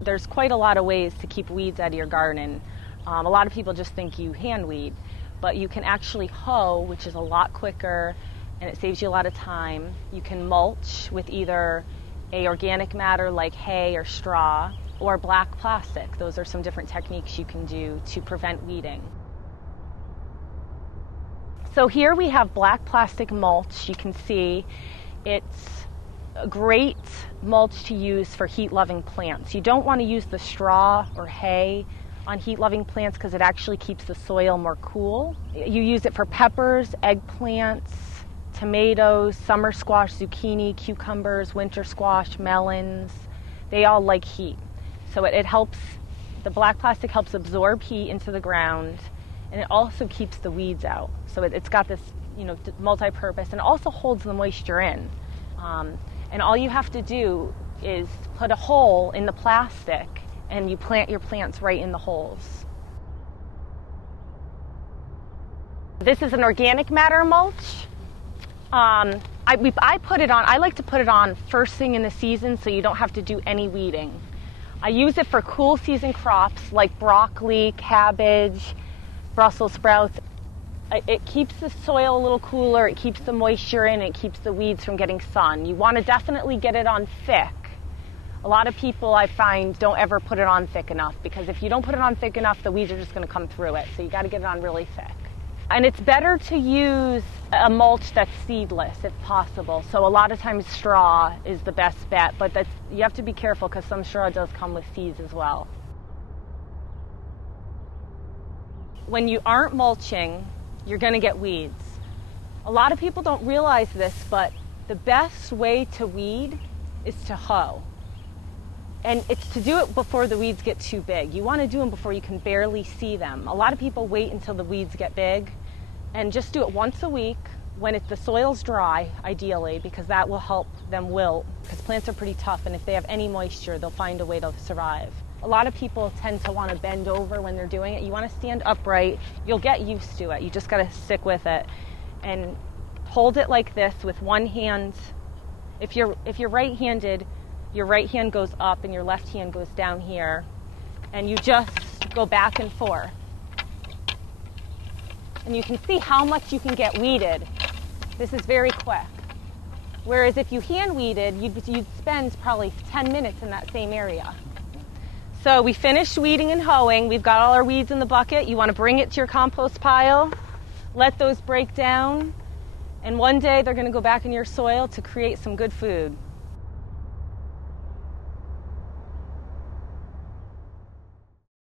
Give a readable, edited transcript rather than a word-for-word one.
There's quite a lot of ways to keep weeds out of your garden. A lot of people just think you hand weed, but you can actually hoe, which is a lot quicker and it saves you a lot of time. You can mulch with either a organic matter like hay or straw, or black plastic. Those are some different techniques you can do to prevent weeding. So here we have black plastic mulch. You can see it's a great mulch to use for heat-loving plants. You don't want to use the straw or hay on heat-loving plants because it actually keeps the soil more cool. You use it for peppers, eggplants, tomatoes, summer squash, zucchini, cucumbers, winter squash, melons. They all like heat. So it helps, the black plastic helps absorb heat into the ground, and it also keeps the weeds out. So it's got this, multi-purpose, and also holds the moisture in. And all you have to do is put a hole in the plastic, and you plant your plants right in the holes. This is an organic matter mulch. I put it on, I like to put it on first thing in the season so you don't have to do any weeding. I use it for cool season crops like broccoli, cabbage, Brussels sprouts. It keeps the soil a little cooler, it keeps the moisture in, it keeps the weeds from getting sun. You want to definitely get it on thick. A lot of people I find don't ever put it on thick enough, because if you don't put it on thick enough, the weeds are just going to come through it. So you got to get it on really thick. And it's better to use a mulch that's seedless if possible. So a lot of times straw is the best bet, but you have to be careful because some straw does come with seeds as well. When you aren't mulching, you're going to get weeds. A lot of people don't realize this, but the best way to weed is to hoe. And it's to do it before the weeds get too big. You want to do them before you can barely see them. A lot of people wait until the weeds get big, and just do it once a week when the soil's dry, ideally, because that will help them wilt, because plants are pretty tough, and if they have any moisture, they'll find a way to survive. A lot of people tend to want to bend over when they're doing it. You want to stand upright. You'll get used to it. You just got to stick with it and hold it like this with one hand. If you're right-handed, your right hand goes up and your left hand goes down here, and you just go back and forth. And you can see how much you can get weeded. This is very quick. Whereas if you hand weeded, you'd spend probably 10 minutes in that same area. So we finished weeding and hoeing. We've got all our weeds in the bucket. You want to bring it to your compost pile, let those break down, and one day they're going to go back in your soil to create some good food.